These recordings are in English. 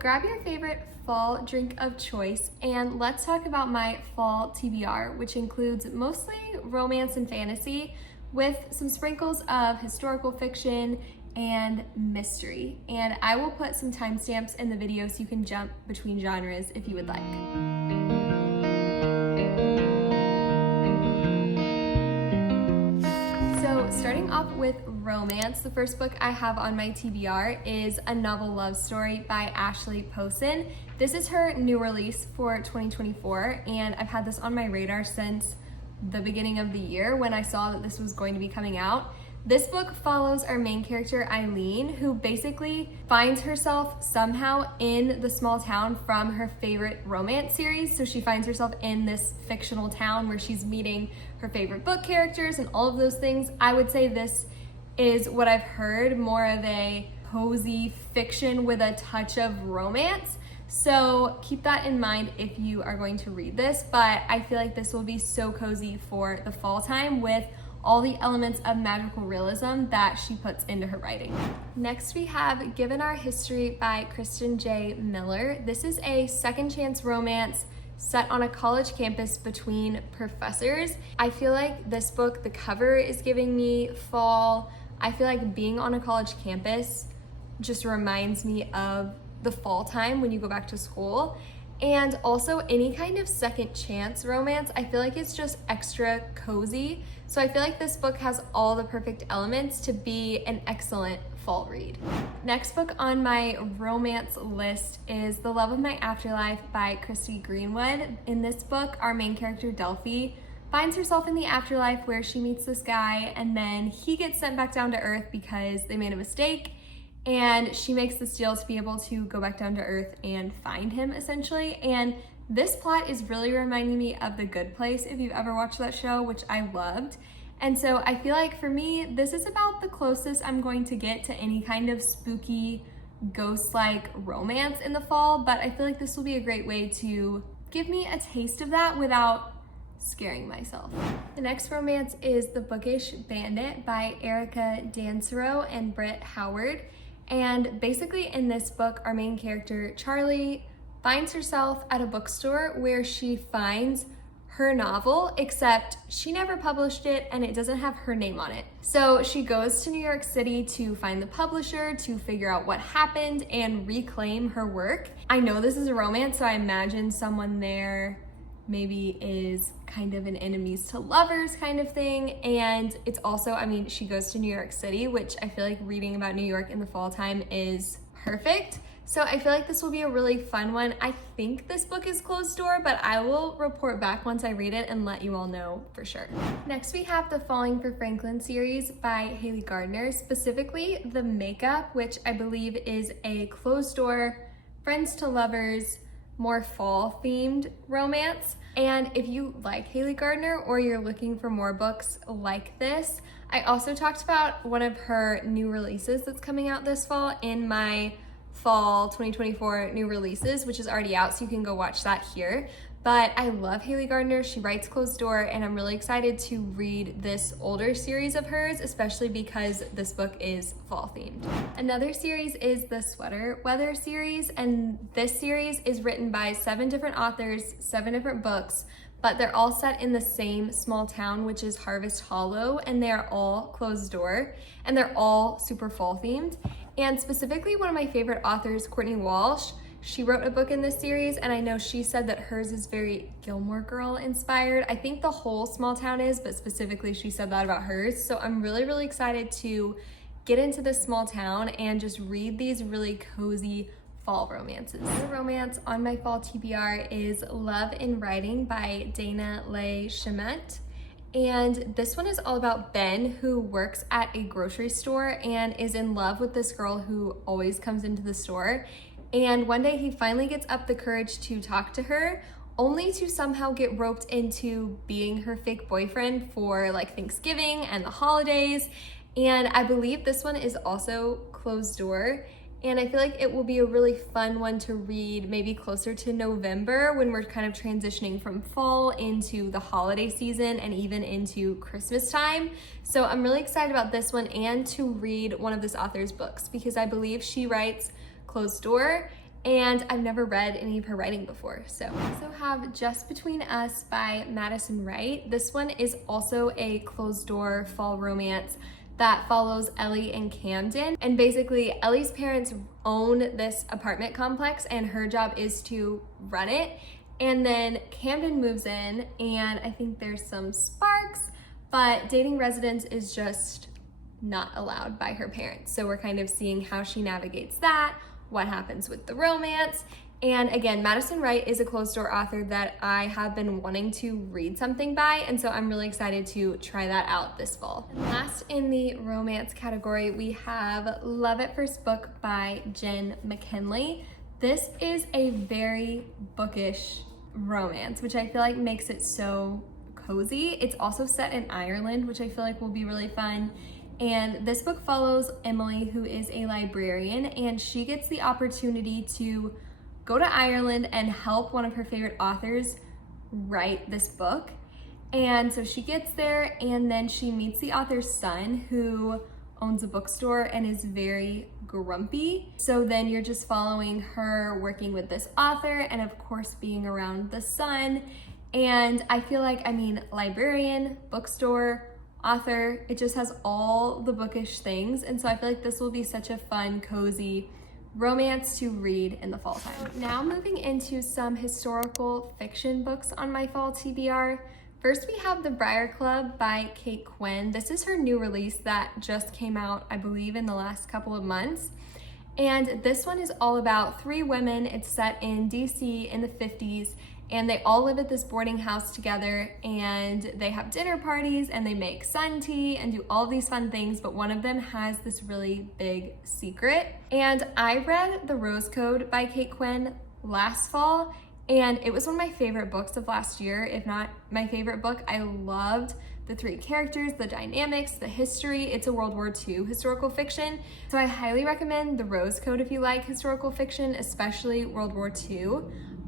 Grab your favorite fall drink of choice and let's talk about my fall TBR, which includes mostly romance and fantasy with some sprinkles of historical fiction and mystery. And I will put some timestamps in the video so you can jump between genres if you would like. So starting off with romance, the first book I have on my TBR is A Novel Love Story by Ashley Poston. This is her new release for 2024, and I've had this on my radar since the beginning of the year when I saw that this was going to be coming out. This book follows our main character, Eileen, who basically finds herself somehow in the small town from her favorite romance series. So she finds herself in this fictional town where she's meeting her favorite book characters and all of those things. I would say this is what I've heard, more of a cozy fiction with a touch of romance. So keep that in mind if you are going to read this, but I feel like this will be so cozy for the fall time with all the elements of magical realism that she puts into her writing. Next we have Given Our History by Kristen J. Miller. This is a second chance romance set on a college campus between professors. I feel like this book, the cover is giving me fall. I feel like being on a college campus just reminds me of the fall time when you go back to school. And also any kind of second chance romance, I feel like it's just extra cozy. So I feel like this book has all the perfect elements to be an excellent fall read. Next book on my romance list is The Love of My Afterlife by Christy Greenwood. In this book, our main character, Delphi, finds herself in the afterlife where she meets this guy and then he gets sent back down to earth because they made a mistake. And she makes this deal to be able to go back down to earth and find him, essentially. And this plot is really reminding me of The Good Place, if you've ever watched that show, which I loved. And so I feel like for me, this is about the closest I'm going to get to any kind of spooky, ghost-like romance in the fall, but I feel like this will be a great way to give me a taste of that without scaring myself. The next romance is The Bookish Bandit by Erica Dansero and Britt Howard. And basically in this book, our main character, Charlie, finds herself at a bookstore where she finds her novel, except she never published it and it doesn't have her name on it. So she goes to New York City to find the publisher, to figure out what happened and reclaim her work. I know this is a romance, so I imagine someone there maybe is kind of an enemies to lovers kind of thing. And it's also, I mean, she goes to New York City, which I feel like reading about New York in the fall time is perfect. So I feel like this will be a really fun one. I think this book is closed door, but I will report back once I read it and let you all know for sure. Next we have the Falling for Franklin series by Haley Gardner, specifically The Makeup, which I believe is a closed door, friends to lovers, more fall themed romance. And if you like Haley Gardner or you're looking for more books like this, I also talked about one of her new releases that's coming out this fall in my fall 2024 new releases, which is already out, so you can go watch that here. But I love Haley Gardner. She writes closed door, and I'm really excited to read this older series of hers, especially because this book is fall themed. Another series is the Sweater Weather series, and this series is written by 7 different authors, 7 different books, but they're all set in the same small town, which is Harvest Hollow, and they're all closed door, and they're all super fall themed. And specifically one of my favorite authors, Courtney Walsh, she wrote a book in this series, and I know she said that hers is very Gilmore Girl inspired. I think the whole small town is, but specifically she said that about hers. So I'm really, really excited to get into this small town and just read these really cozy fall romances. The romance on my fall TBR is Love in Writing by Dana Leigh Chimet. And this one is all about Ben, who works at a grocery store and is in love with this girl who always comes into the store. And one day he finally gets up the courage to talk to her, only to somehow get roped into being her fake boyfriend for like Thanksgiving and the holidays. And I believe this one is also closed door. And I feel like it will be a really fun one to read maybe closer to November when we're kind of transitioning from fall into the holiday season and even into Christmas time. So I'm really excited about this one and to read one of this author's books because I believe she writes closed door and I've never read any of her writing before. So I also have Just Between Us by Madison Wright. This one is also a closed door fall romance that follows Ellie and Camden. And basically Ellie's parents own this apartment complex and her job is to run it. And then Camden moves in and I think there's some sparks, but dating residence is just not allowed by her parents. So we're kind of seeing how she navigates that, what happens with the romance. And again, Madison Wright is a closed door author that I have been wanting to read something by, and so I'm really excited to try that out this fall. And last in the romance category, we have Love at First Book by Jen McKinley. This is a very bookish romance, which I feel like makes it so cozy. It's also set in Ireland, which I feel like will be really fun. And this book follows Emily, who is a librarian, and she gets the opportunity to go to Ireland and help one of her favorite authors write this book. And so she gets there and then she meets the author's son, who owns a bookstore and is very grumpy. So then you're just following her working with this author and of course being around the son. And I feel like, I mean, librarian, bookstore, author, it just has all the bookish things. And so I feel like this will be such a fun, cozy romance to read in the fall time. Now moving into some historical fiction books on my fall TBR. First we have The Briar Club by Kate Quinn. This is her new release that just came out, I believe, in the last couple of months. And this one is all about three women. It's set in DC in the 50s, and they all live at this boarding house together, and they have dinner parties and they make sun tea and do all these fun things, but one of them has this really big secret. And I read The Rose Code by Kate Quinn last fall, and it was one of my favorite books of last year, if not my favorite book. I loved the three characters, the dynamics, the history. It's a World War II historical fiction. So I highly recommend The Rose Code if you like historical fiction, especially World War II.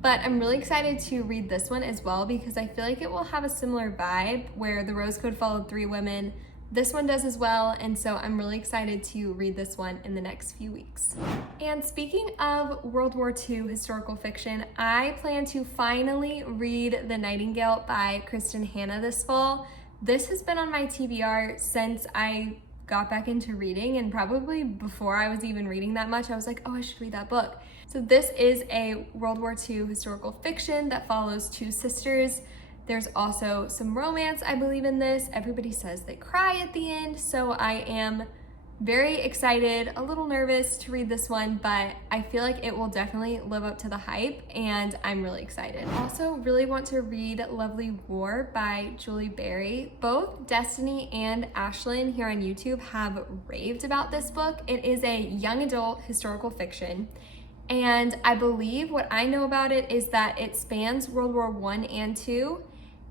But I'm really excited to read this one as well because I feel like it will have a similar vibe where The Rose Code followed three women. This one does as well, and so I'm really excited to read this one in the next few weeks. And speaking of World War II historical fiction, I plan to finally read The Nightingale by Kristen Hanna this fall. This has been on my TBR since I got back into reading, and probably before I was even reading that much, I was like, oh, I should read that book. So this is a World War II historical fiction that follows two sisters. There's also some romance, I believe, in this. Everybody says they cry at the end, so I am very excited, a little nervous to read this one, but I feel like it will definitely live up to the hype, and I'm really excited. Also, really want to read Lovely War by Julie Berry. Both Destiny and Ashlyn here on YouTube have raved about this book. It is a young adult historical fiction, and I believe what I know about it is that it spans World War I and II,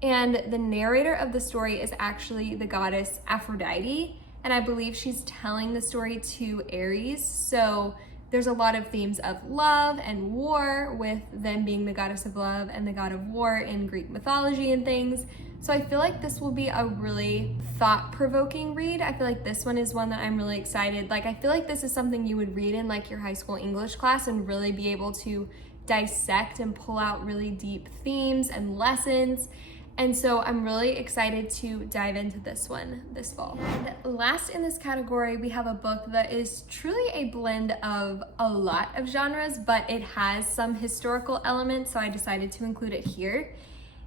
and the narrator of the story is actually the goddess Aphrodite, and I believe she's telling the story to Ares. So there's a lot of themes of love and war, with them being the goddess of love and the god of war in Greek mythology and things. So I feel like this will be a really thought-provoking read. I feel like this one is one that I'm really excited. Like, I feel like this is something you would read in like your high school English class and really be able to dissect and pull out really deep themes and lessons. And so I'm really excited to dive into this one this fall. And last in this category, we have a book that is truly a blend of a lot of genres, but it has some historical elements, so I decided to include it here.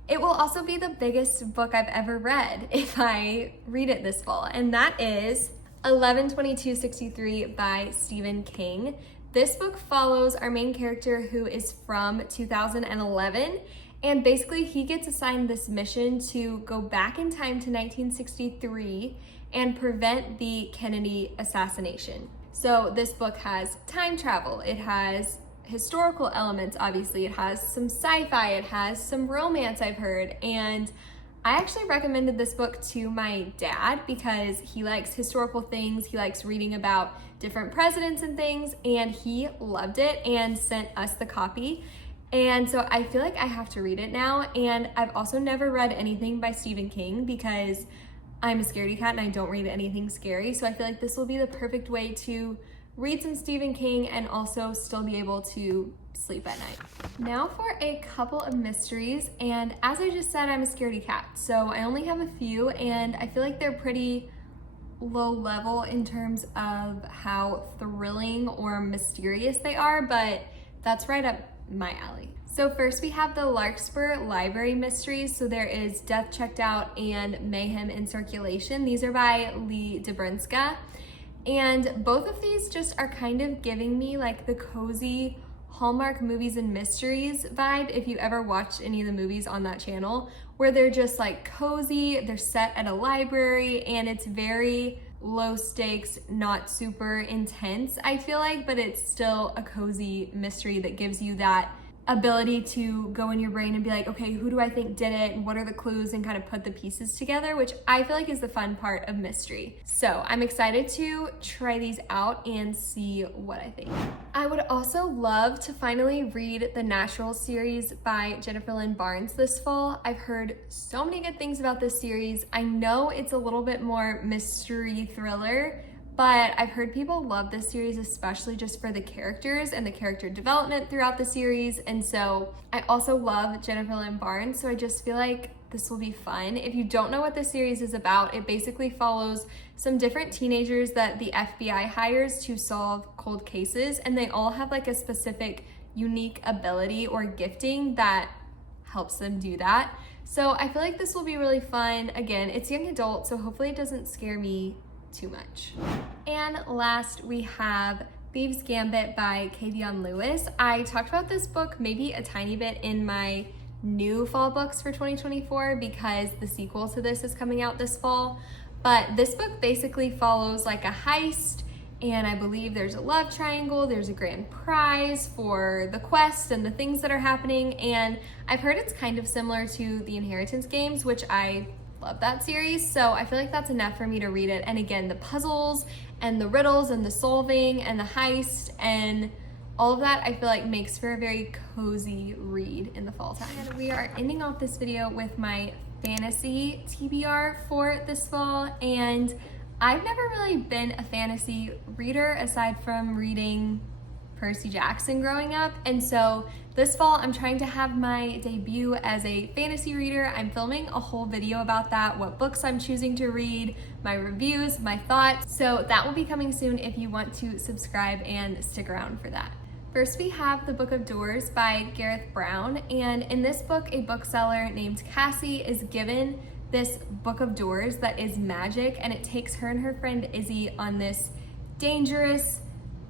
It will also be the biggest book I've ever read if I read it this fall, and that is 11/22/63 by Stephen King. This book follows our main character, who is from 2011, and basically he gets assigned this mission to go back in time to 1963 and prevent the Kennedy assassination. So this book has time travel, it has historical elements, obviously, it has some sci-fi, it has some romance, I've heard, and I actually recommended this book to my dad because he likes historical things, he likes reading about different presidents and things, and he loved it and sent us the copy. And so I feel like I have to read it now. And I've also never read anything by Stephen King because I'm a scaredy cat and I don't read anything scary. So I feel like this will be the perfect way to read some Stephen King and also still be able to sleep at night. Now for a couple of mysteries, and as I just said, I'm a scaredy cat, so I only have a few, and I feel like they're pretty low level in terms of how thrilling or mysterious they are, but that's right up my alley. So first we have the Larkspur Library Mysteries. So there is Death Checked Out and Mayhem in Circulation. These are by Lee Debrinska. And both of these just are kind of giving me like the cozy Hallmark movies and mysteries vibe, if you ever watched any of the movies on that channel, where they're just like cozy, they're set at a library, and it's very low stakes, not super intense, I feel like, but it's still a cozy mystery that gives you that ability to go in your brain and be like, okay, who do I think did it? And what are the clues? And kind of put the pieces together, which I feel like is the fun part of mystery. So I'm excited to try these out and see what I think. I would also love to finally read the Natural series by Jennifer Lynn Barnes this fall. I've heard so many good things about this series. I know it's a little bit more mystery thriller, but I've heard people love this series, especially just for the characters and the character development throughout the series. And so I also love Jennifer Lynn Barnes, so I just feel like this will be fun. If you don't know what this series is about, it basically follows some different teenagers that the FBI hires to solve cold cases, and they all have like a specific unique ability or gifting that helps them do that. So I feel like this will be really fun. Again, it's young adult, so hopefully it doesn't scare me too much. And last we have Thieves Gambit by Kavion Lewis. I talked about this book maybe a tiny bit in my new fall books for 2024 because the sequel to this is coming out this fall. But this book basically follows like a heist, and I believe there's a love triangle, there's a grand prize for the quest and the things that are happening. And I've heard it's kind of similar to the Inheritance games, which I love that series, so I feel like that's enough for me to read it. And again, the puzzles and the riddles and the solving and the heist and all of that, I feel like makes for a very cozy read in the fall time. And we are ending off this video with my fantasy TBR for this fall, and I've never really been a fantasy reader aside from reading Percy Jackson growing up, and so this fall I'm trying to have my debut as a fantasy reader. I'm filming a whole video about that, what books I'm choosing to read, my reviews, my thoughts, so that will be coming soon if you want to subscribe and stick around for that. First we have The Book of Doors by Gareth Brown, and in this book a bookseller named Cassie is given this book of doors that is magic, and it takes her and her friend Izzy on this dangerous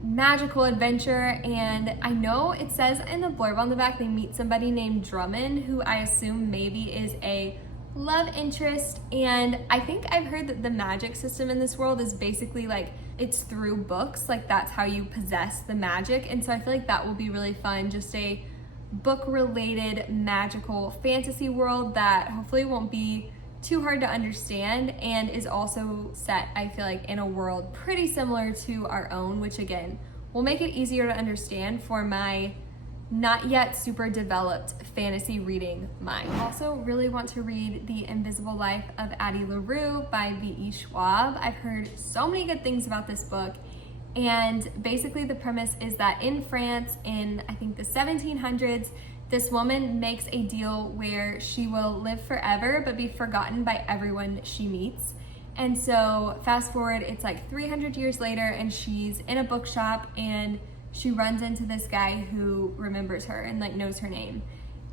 magical adventure. And I know it says in the blurb on the back they meet somebody named Drummond, who I assume maybe is a love interest, and I think I've heard that the magic system in this world is basically like it's through books, like that's how you possess the magic. And so I feel like that will be really fun, just a book related magical fantasy world that hopefully won't be too hard to understand, and is also set, I feel like, in a world pretty similar to our own, which again will make it easier to understand for my not yet super developed fantasy reading mind. I also really want to read The Invisible Life of Addie Larue by V.E. Schwab. I've heard so many good things about this book, and basically the premise is that in France in I think the 1700s, this woman makes a deal where she will live forever but be forgotten by everyone she meets. And so fast forward, it's like 300 years later, and she's in a bookshop and she runs into this guy who remembers her and like knows her name.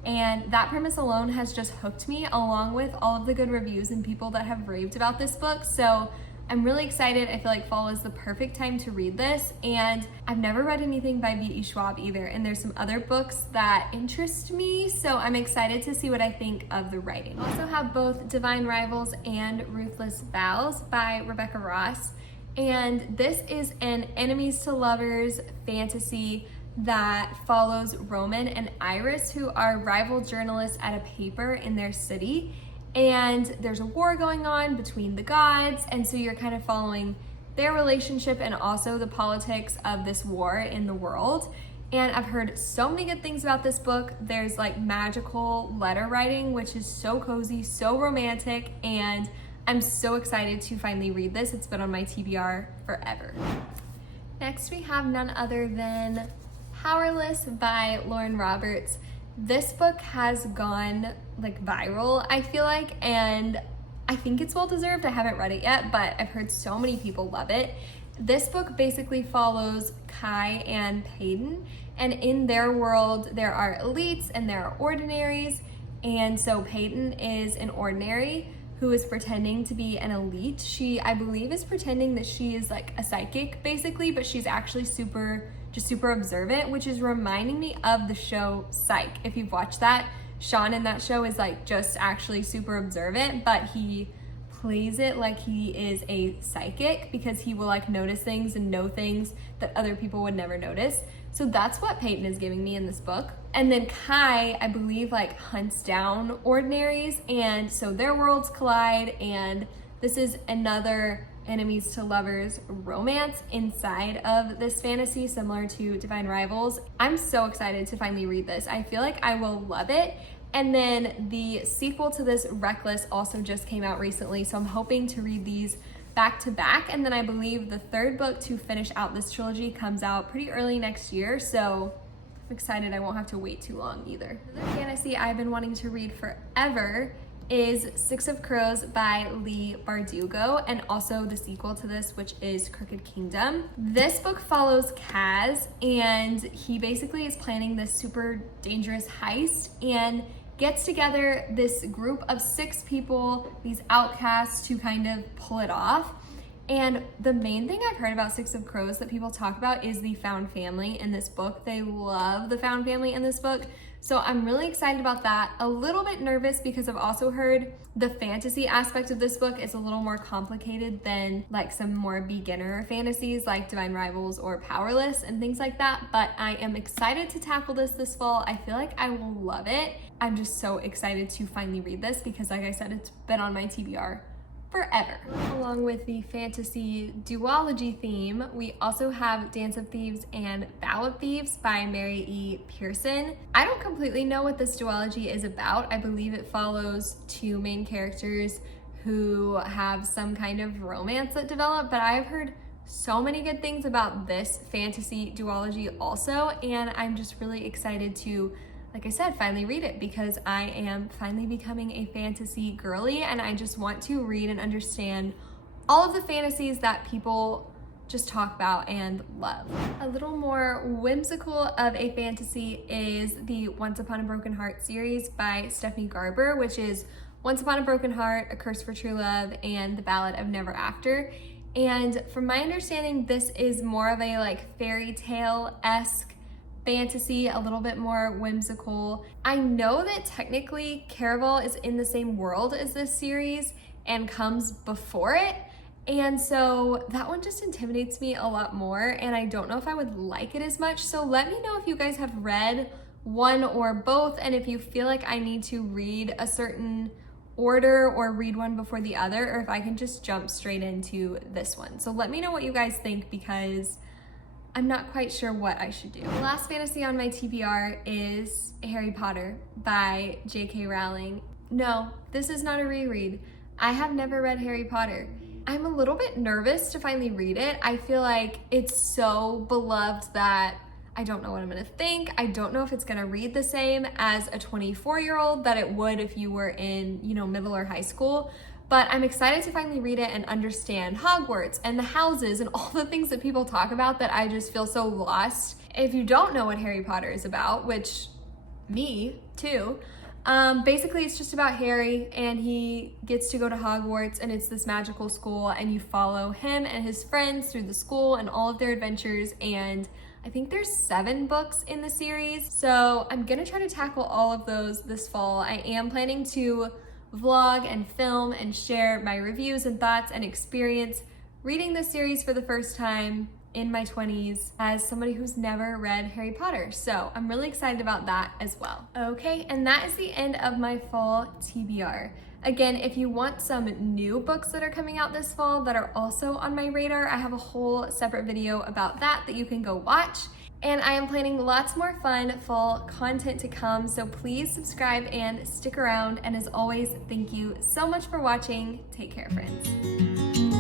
And that premise alone has just hooked me, along with all of the good reviews and people that have raved about this book. So I'm really excited. I feel like fall is the perfect time to read this, and I've never read anything by V.E. Schwab either, and there's some other books that interest me, so I'm excited to see what I think of the writing. I also have both Divine Rivals and Ruthless Vows by Rebecca Ross, and this is an enemies to lovers fantasy that follows Roman and Iris, who are rival journalists at a paper in their city. And there's a war going on between the gods, and so you're kind of following their relationship and also the politics of this war in the world. And I've heard so many good things about this book. There's like magical letter writing, which is so cozy, so romantic, and I'm so excited to finally read this. It's been on my TBR forever. Next we have none other than Powerless by Lauren Roberts. This book has gone like viral, I feel like, and I think it's well deserved. I haven't read it yet, but I've heard so many people love it. This book basically follows Kai and Peyton, and in their world there are elites and there are ordinaries, and so Peyton is an ordinary who is pretending to be an elite. She, I believe, is pretending that she is like a psychic basically, but she's actually super observant, which is reminding me of the show Psych. If you've watched that, Sean in that show is like just actually super observant, but he plays it like he is a psychic because he will like notice things and know things that other people would never notice. So that's what Peyton is giving me in this book. And then Kai, I believe, like hunts down ordinaries, and so their worlds collide, and this is another enemies to lovers romance inside of this fantasy, similar to Divine Rivals. I'm so excited to finally read this. I feel like I will love it. And then the sequel to this, Ruthless, also just came out recently, so I'm hoping to read these back to back. And then I believe the third book to finish out this trilogy comes out pretty early next year, so I'm excited I won't have to wait too long either. Another fantasy I've been wanting to read forever is Six of Crows by Leigh Bardugo, and also the sequel to this, which is Crooked Kingdom. This book follows Kaz, and he basically is planning this super dangerous heist and gets together this group of 6 people, these outcasts, to kind of pull it off. And the main thing I've heard about Six of Crows that people talk about is the found family in this book. They love the found family in this book. So I'm really excited about that. A little bit nervous because I've also heard the fantasy aspect of this book is a little more complicated than like some more beginner fantasies like Divine Rivals or Powerless and things like that. But I am excited to tackle this fall. I feel like I will love it. I'm just so excited to finally read this because, like I said, it's been on my TBR forever. Along with the fantasy duology theme, we also have Dance of Thieves and Vow of Thieves by Mary E. Pearson. I don't completely know what this duology is about. I believe it follows 2 main characters who have some kind of romance that develop, but I've heard so many good things about this fantasy duology also, and I'm just really excited to, like I said, finally read it because I am finally becoming a fantasy girly, and I just want to read and understand all of the fantasies that people just talk about and love. A little more whimsical of a fantasy is the Once Upon a Broken Heart series by Stephanie Garber, which is Once Upon a Broken Heart, A Curse for True Love, and The Ballad of Never After. And from my understanding, this is more of a like fairy tale-esque fantasy, a little bit more whimsical. I know that technically Caraval is in the same world as this series and comes before it, and so that one just intimidates me a lot more, and I don't know if I would like it as much. So let me know if you guys have read one or both, and if you feel like I need to read a certain order or read one before the other, or if I can just jump straight into this one. So let me know what you guys think because I'm not quite sure what I should do. The last fantasy on my TBR is Harry Potter by J.K. Rowling. No, this is not a reread. I have never read Harry Potter. I'm a little bit nervous to finally read it. I feel like it's so beloved that I don't know what I'm gonna think. I don't know if it's gonna read the same as a 24-year-old that it would if you were in, middle or high school. But I'm excited to finally read it and understand Hogwarts and the houses and all the things that people talk about that I just feel so lost. If you don't know what Harry Potter is about, which me too, basically it's just about Harry, and he gets to go to Hogwarts, and it's this magical school, and you follow him and his friends through the school and all of their adventures, and I think there's 7 books in the series. So I'm gonna try to tackle all of those this fall. I am planning to vlog and film and share my reviews and thoughts and experience reading this series for the first time in my 20s as somebody who's never read Harry Potter. So I'm really excited about that as well. Okay, and that is the end of my fall TBR. Again, if you want some new books that are coming out this fall that are also on my radar, I have a whole separate video about that you can go watch. And I am planning lots more fun fall content to come, so please subscribe and stick around. And as always, thank you so much for watching. Take care, friends.